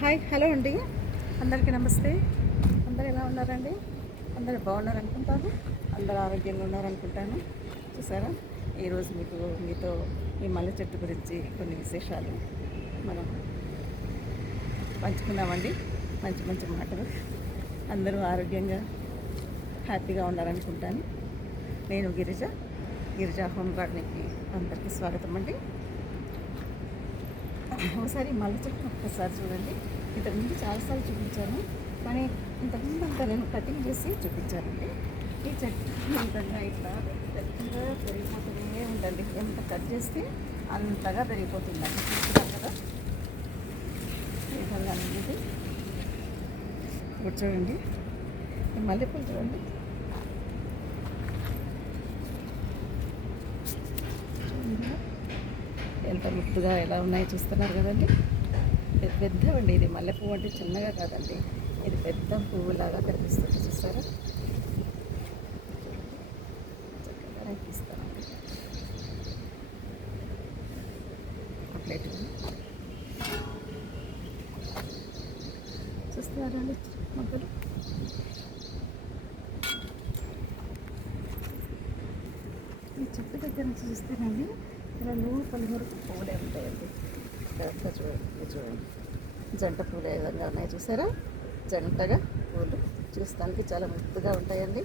Hi hello అండి. అందరికీ నమస్తే. అందరు ఎలా ఉన్నారండి? అందరు బాగున్నారు అనుకుంటాను అందరు ఆరోగ్యంగా ఉన్నారనుకుంటాను. చూసారా? ఈరోజు మీకు మీతో ఈ మల్లె చెట్టు గురించి కొన్ని విశేషాలు మనం పంచుకున్నామండి మంచి మంచి మాటలు. అందరూ ఆరోగ్యంగా హ్యాపీగా ఉన్నారనుకుంటాను. నేను గిరిజ గిరిజా హోమ్ గార్డెన్కి అందరికీ స్వాగతం అండి. ఒకసారి మళ్ళీ చెట్టు ఒక్కసారి చూడండి. ఇంతకుముందు చాలాసార్లు చూపించాను. కానీ ఇంతకుముందు అంతా నేను కటింగ్ చేసి చూపించానండి. ఈ చెట్టు విధంగా ఇట్లా పెద్దగా పెరిగిపోతూనే ఉండండి ఎంత కట్ చేస్తే అంతగా పెరిగిపోతుందండి చూస్తున్నారు కదా. ఈ విధంగా ఉంది. ఇప్పుడు చూడండి. మల్లెపూలు చూడండి. ఎంత ముద్దుగా ఎలా ఉన్నాయో చూస్తున్నారు కదండి? పెద్ద పెద్దవండి ఇది. మల్లెపువ్వు అంటే చిన్నగా కాదండి. ఇది పెద్ద పువ్వులాగా కనిపిస్తుంది. చూస్తారా చక్కగా ప్లేట్ చూస్తున్నారండి మొక్కలు? ఈ చెట్టు దగ్గర నుంచి చూస్తేనండి నూరు లోపల వరకు పూలే ఉంటాయండి ఇక్కడంతా చూడండి చూడండి జంట పూలు ఏ విధంగా ఉన్నాయి చూసారా? జంటగా పూలు చూస్తానికి చాలా ముద్దుగా ఉంటాయండి.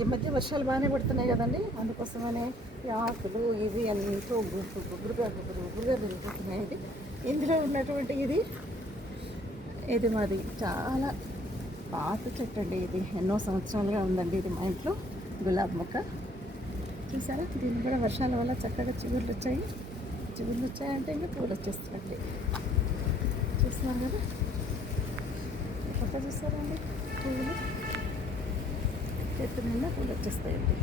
ఈ మధ్య వర్షాలు బాగానే పడుతున్నాయి కదండి. అందుకోసమనే ఈ ఆకులు ఇవి ఎంతో గుగ్గు గుగ్గురుగా గుగ్గురు గుగ్గురుగా పెరుగుతున్నాయండి. ఇందులో ఉన్నటువంటి ఇది ఇది మాది చాలా పాత చెట్టు అండి. ఇది ఎన్నో సంవత్సరాలుగా ఉందండి ఇది మా ఇంట్లో. గులాబ్ మొక్క. చూసారా? దీన్ని కూడా వర్షాల వల్ల చక్కగా చిగుర్లు వచ్చాయి. చిగుర్లు వచ్చాయంటే ఇంకా పూలు వచ్చేస్తున్నాయండి చూస్తున్నారు కదా? కొత్త చూస్తారండి పువ్వులు చెట్టు నిండా పూలు వచ్చేస్తాయండి.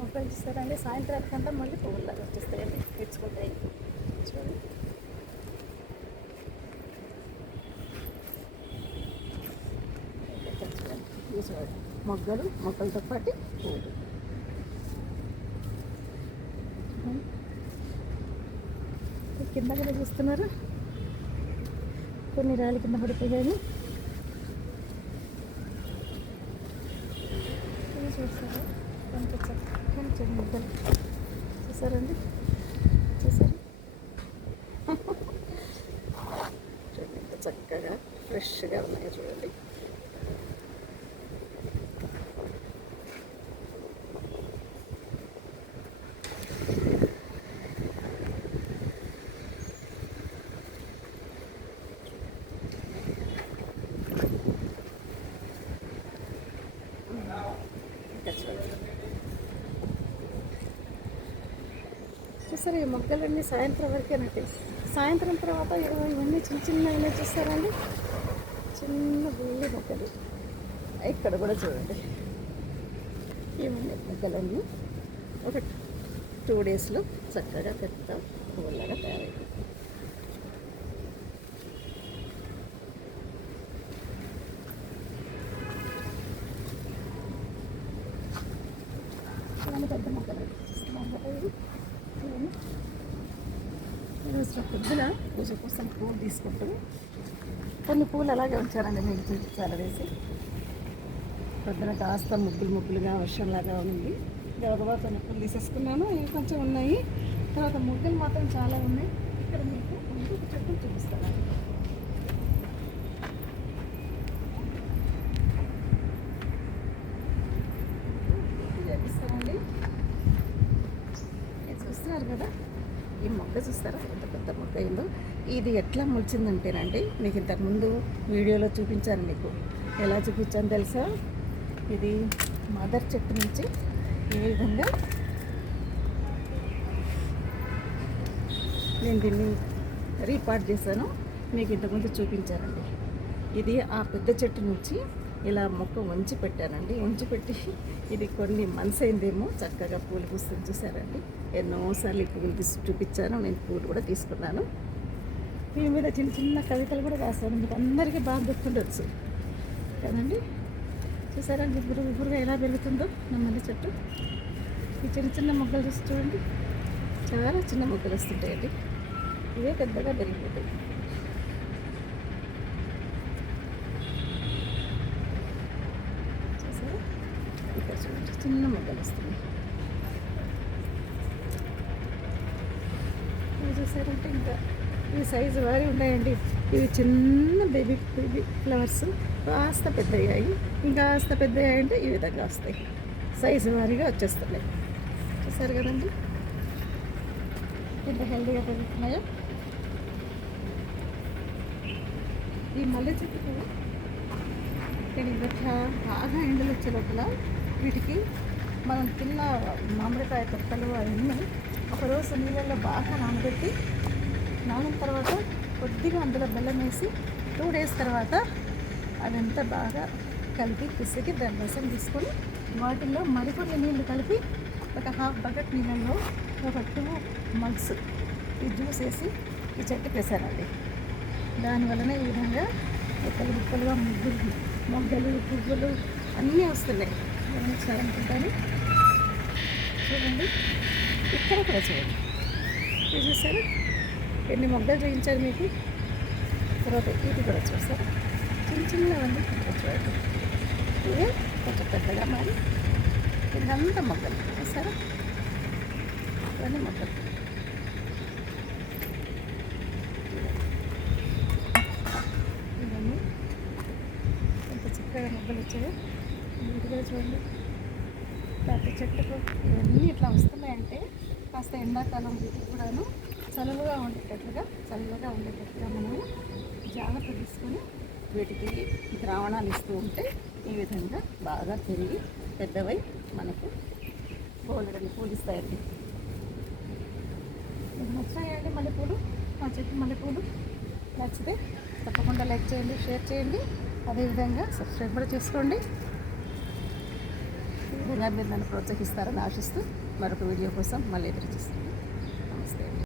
మొక్కలు చూస్తారండి సాయంత్రం మళ్ళీ పువ్వులు వచ్చేస్తాయండి. తెచ్చుకుంటాయి చూడండి ఇక్కడ చేసేవాడు మొగ్గలు మొక్కలతో పాటు పూలు. కింద కూడా చూస్తున్నారు. కొన్ని రాళ్ళు కింద పడిపోయాయి. చూసారా? చూస్తారా ముద్దలు చూసారండి? చూసారు? చూడండి ఎంత చక్కగా ఫ్రెష్గా ఉన్నాయి చూడండి. చూసారు ఈ మొగ్గలన్నీ సాయంత్రం వరకేనండి సాయంత్రం తర్వాత ఇవన్నీ చిన్న చిన్న అయినా చూస్తారండి. చిన్న బుల్లి మొగ్గలు. ఇక్కడ కూడా చూడండి. ఇవన్నీ మొగ్గలన్నీ. ఒక టూ డేస్లో చక్కగా పెద్ద పువ్వులాగా తయారైంది చాలా పెద్ద మొక్కలు చూస్తున్నాం కదా ఇవి ఇవన్నీ. కొంచెం పొద్దున పూజ కోసం పూలు తీసుకుంటాం కొన్ని పూలు అలాగే ఉంచారండి మీకు చూపించాలి వేసి పొద్దున కాస్త ముగ్గులు ముగ్గులుగా వర్షంలాగా ఉంది. గబగబా కొన్ని పూలు తీసేసుకున్నాను. ఇవి కొంచెం ఉన్నాయి. తర్వాత ముగ్గులు మాత్రం చాలా ఉన్నాయి. ఇక్కడ మీకు ఇంకొక చెట్టు చూపిస్తాను చేపిస్తానండి ఇది చూస్తున్నారు కదా ఈ మొగ్గ చూస్తారా? ఎంత పెద్ద మొగ్గ అయిందో. ఇది ఎట్లా మొలిచిందంటేనండి మీకు ఇంతకుముందు వీడియోలో చూపించాను మీకు. ఎలా చూపించాను తెలుసా? ఇది మదర్ చెట్టు నుంచి ఏ విధంగా నేను దీన్ని రీపార్ట్ చేశాను. మీకు ఇంతకుముందు చూపించానండి. ఇది ఆ పెద్ద చెట్టు నుంచి ఇలా మొక్క వంచి పెట్టానండి. వంచి పెట్టి ఇది కొన్ని మంత్స్ అయిందేమో చక్కగా పూలు పూస్తుంది చూసారండి. ఎన్నోసార్లు ఈ పువ్వులు తీసి చూపించాను. నేను పూలు కూడా తీసుకున్నాను. దీని మీద చిన్న చిన్న కవితలు కూడా రాశాను. మీకు అందరికీ బాగా గుర్తుండొచ్చు. కదండి? చూసారండి గుబురు గుబురుగా ఎలా పెరుగుతుందో? నమ్మల్ని చెట్టు. ఈ చిన్న చిన్న మొగ్గలు చూసి చూడండి. చాలా చిన్న మొగ్గలు వస్తుంటాయండి. ఇవే పెద్దగా పెరిగిపోతాయి చూసారా ఇక్కడ చూడండి చిన్న మొగ్గలు వస్తున్నాయి ఇవి చూసారంటే ఇంకా ఈ సైజు వారి ఉన్నాయండి. ఇవి చిన్న బేబీ బేబీ ఫ్లవర్స్. కాస్త పెద్దయ్యాయి. ఇంకా కాస్త పెద్దయ్యాయి అంటే ఈ విధంగా వస్తాయి. సైజు వారీగా వచ్చేస్తున్నాయి. చూసారు కదండి? ఎంత హెల్దీగా పెరుగుతున్నాయో. ఈ మల్లె చెట్టు కూడా నేను ఇంకా బాగా వచ్చే లోపల వీటికి మనం తిన్న మామిడికాయ తొక్కలు అవన్నీ ఒకరోజు నీళ్ళల్లో బాగా నానబెట్టి నానిన తర్వాత కొద్దిగా అందులో బెల్లం వేసి టూ డేస్ తర్వాత అదంతా బాగా కలిపి పిసికి దాని రసం తీసుకొని వాటిల్లో మరికొన్ని నీళ్ళు కలిపి ఒక హాఫ్ బకెట్ నీళ్ళల్లో ఒక టూ మగ్స్ ఈ జ్యూస్ వేసి ఈ చెట్టు వేసానండి దానివలన ఈ విధంగా ముక్కలు ముక్కలుగా ముగ్గులు మొగ్గలు పువ్వులు అన్నీ వస్తున్నాయి. గమనించాలనుకుంటాను చూడండి. ఇక్కడ కూడా చూడండి. ఇది చూసారు? ఎన్ని మొగ్గలు చూపించారు మీకు? తర్వాత ఇది కూడా చూసారు? చిన్న చిన్నవన్నీ ఇక్కడ చూడండి. ఇది కొంచెం పెద్దగా మారి ఇదంతా మొగ్గలు. చూసారా? ఇవన్నీ మొగ్గలు. ఇవన్నీ. ఎంత చక్కగా మొగ్గలు వచ్చాయో. నీట్గా చూడండి పెద్ద చెట్టుకు ఇవన్నీ ఇట్లా వస్తున్నాయంటే కాస్త ఎండాకాలం వీటికి కూడాను చలువగా ఉండేటట్లుగా చల్లగా ఉండేటట్లుగా మనము జాగ్రత్త తీసుకొని వీటికి ద్రావణాలు ఇస్తూ ఉంటే ఈ విధంగా బాగా పెరిగి పెద్దవై మనకు బోలెడని పూలిస్తాయండి నచ్చాయండి మల్లెపూలు. మా చెట్టు మల్లెపూలు. నచ్చితే తప్పకుండా లైక్ చేయండి షేర్ చేయండి. అదేవిధంగా సబ్స్క్రైబ్ కూడా చేసుకోండి. విధంగా మీరు నన్ను ప్రోత్సహిస్తారని ఆశిస్తూ మరొక వీడియో కోసం మళ్ళీ ఎదురు చూస్తాను